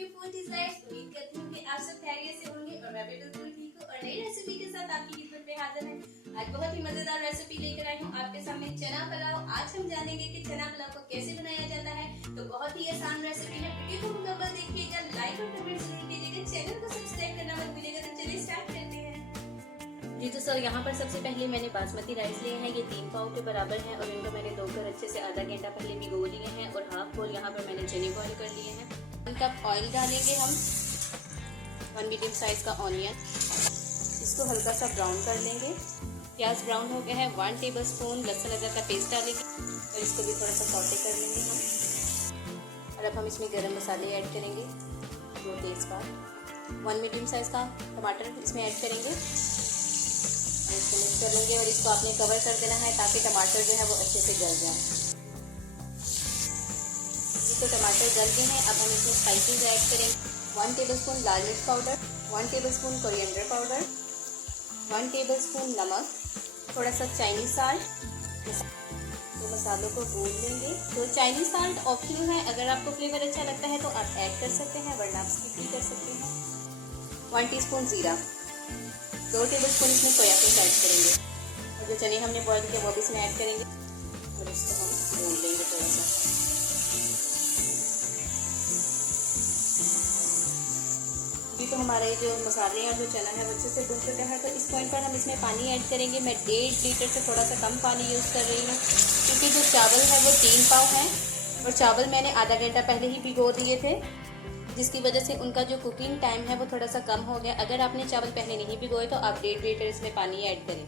To food डिजाइर्स। उम्मीद करती हूँ कि आप सब खैरियत से होंगे और मैं भी बिल्कुल ठीक हूँ और नई रेसिपी के साथ आपकी खिदमत पे हाजिर है। आज बहुत ही मजेदार रेसिपी लेकर आई हूँ आपके सामने, चना पुलाव। आज हम जानेंगे कि चना पुलाव को कैसे बनाया जाता है। तो बहुत ही आसान रेसिपी है, वीडियो को मुकम्मल देखिएगा, लाइक और कमेंट जरूर कीजिएगा, चैनल को सब्सक्राइब करना मत भूलिएगा। तो चलिए स्टार्ट करते हैं। जी तो सर, यहाँ पर सबसे पहले मैंने बासमती राइस लिए हैं, ये 3 पाव के बराबर हैं और इनको मैंने धोकर अच्छे से आधा घंटा पहले भिगो लिए हैं और हाफ बोल यहाँ पर मैंने चने बॉईल कर लिए हैं। 1 कप ऑयल डालेंगे हम, 1 मीडियम साइज का ऑनियन, इसको हल्का सा ब्राउन कर लेंगे। प्याज ब्राउन हो गया है। 1 टेबलस्पून लहसुन अदरक का पेस्ट डालेंगे और इसको भी थोड़ा सा सौटे कर लेंगे हम। और अब हम इसमें गरम मसाले ऐड करेंगे, 2 तेज़पात, 1 मीडियम साइज का टमाटर इसमें ऐड करेंगे, इसको मिक्स कर लेंगे और इसको आपने कवर कर देना है ताकि टमाटर जो है वो अच्छे से गल जाए। तो टमाटर गल गए हैं, अब हम इसमें स्पाइसेस ऐड करेंगे। 1 टेबलस्पून लाल मिर्च powder, 1 tablespoon coriander powder, 1 tablespoon नमक, थोड़ा सा चाइनीज साल्ट। तो मसालों को भून लेंगे। तो चाइनीज साल्ट ऑप्शनल है, अगर आपको फ्लेवर अच्छा लगता है तो आप ऐड कर सकते हैं, वरना आप स्किप भी कर सकते हैं। 1 टीस्पून जीरा, 2 टेबलस्पून इसमें सोया सॉस ऐड करेंगे और जो चने हमने बॉईल किया वो भी इसमें ऐड करेंगे और इसको हम भून लेंगे थोड़ा सा। जी तो हमारे जो मसाले और जो चना है वो अच्छे से भून चुका है। तो इस पॉइंट पर हम इसमें पानी ऐड करेंगे। मैं 1.5 लीटर से थोड़ा सा कम पानी यूज़ कर रही हूँ क्योंकि जो चावल है वो 3 पाव हैं और चावल मैंने आधा घंटा पहले ही भिगो दिए थे, जिसकी वजह से उनका जो कुकिंग टाइम है वो थोड़ा सा कम हो गया। अगर आपने चावल पहले नहीं भिगोए तो आप 1.5 लीटर इसमें पानी ऐड करें।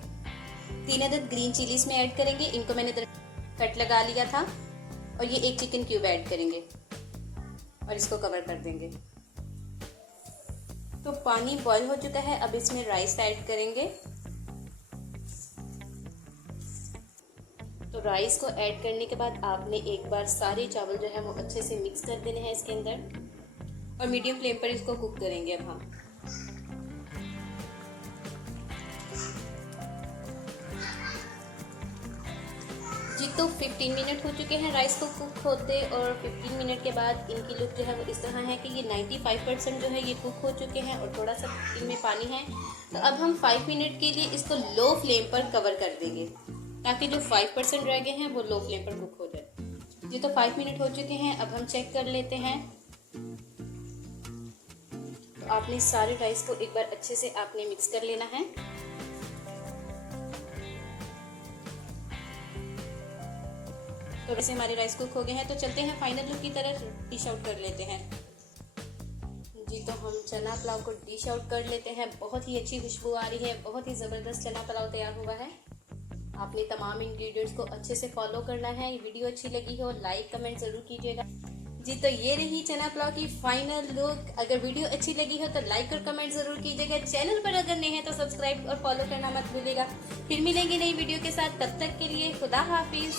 3 अदद ग्रीन चिली इसमें ऐड करेंगे, इनको मैंने कट लगा लिया था और ये 1 चिकन क्यूब ऐड करेंगे और इसको कवर कर देंगे। तो पानी बॉईल हो चुका है, अब इसमें राइस ऐड करेंगे। तो राइस को ऐड करने के बाद आपने एक बार सारे चावल जो है वो अच्छे से मिक्स कर देने हैं इसके अंदर और मीडियम फ्लेम पर इसको कुक करेंगे। अब हम जी तो 15 मिनट हो चुके हैं राइस को कुक होते और 15 मिनट के बाद इनकी लुक जो है वो इस तरह है कि ये 95% जो है ये कुक हो चुके हैं और थोड़ा सा इनमें पानी है। तो अब हम 5 मिनट के लिए इसको लो फ्लेम पर कवर कर देंगे ताकि जो 5% रह गए हैं वो लो फ्लेम पर कुक हो जाए। जी तो 5 मिनट हो चुके हैं, अब हम चेक कर लेते हैं। तो आपने सारे राइस को एक बार अच्छे से आपने मिक्स कर लेना है। तो वैसे हमारे राइस कुक हो गए हैं, तो चलते हैं फाइनल लुक की तरफ, डिश आउट कर लेते हैं। जी तो हम चना पुलाव को डिश आउट कर लेते हैं। बहुत ही अच्छी खुशबू आ रही है, बहुत ही ज़बरदस्त चना पुलाव तैयार हुआ है। आपने तमाम इंग्रेडिएंट्स को अच्छे से फॉलो करना है। ये वीडियो अच्छी लगी हो लाइक कमेंट ज़रूर कीजिएगा। जी तो ये रही चना पुलाव की फाइनल लुक। अगर वीडियो अच्छी लगी हो तो लाइक और कमेंट जरूर कीजिएगा। चैनल पर अगर नए हैं तो सब्सक्राइब और फॉलो करना मत भूलिएगा। फिर मिलेंगे नई वीडियो के साथ, तब तक के लिए खुदा हाफिज।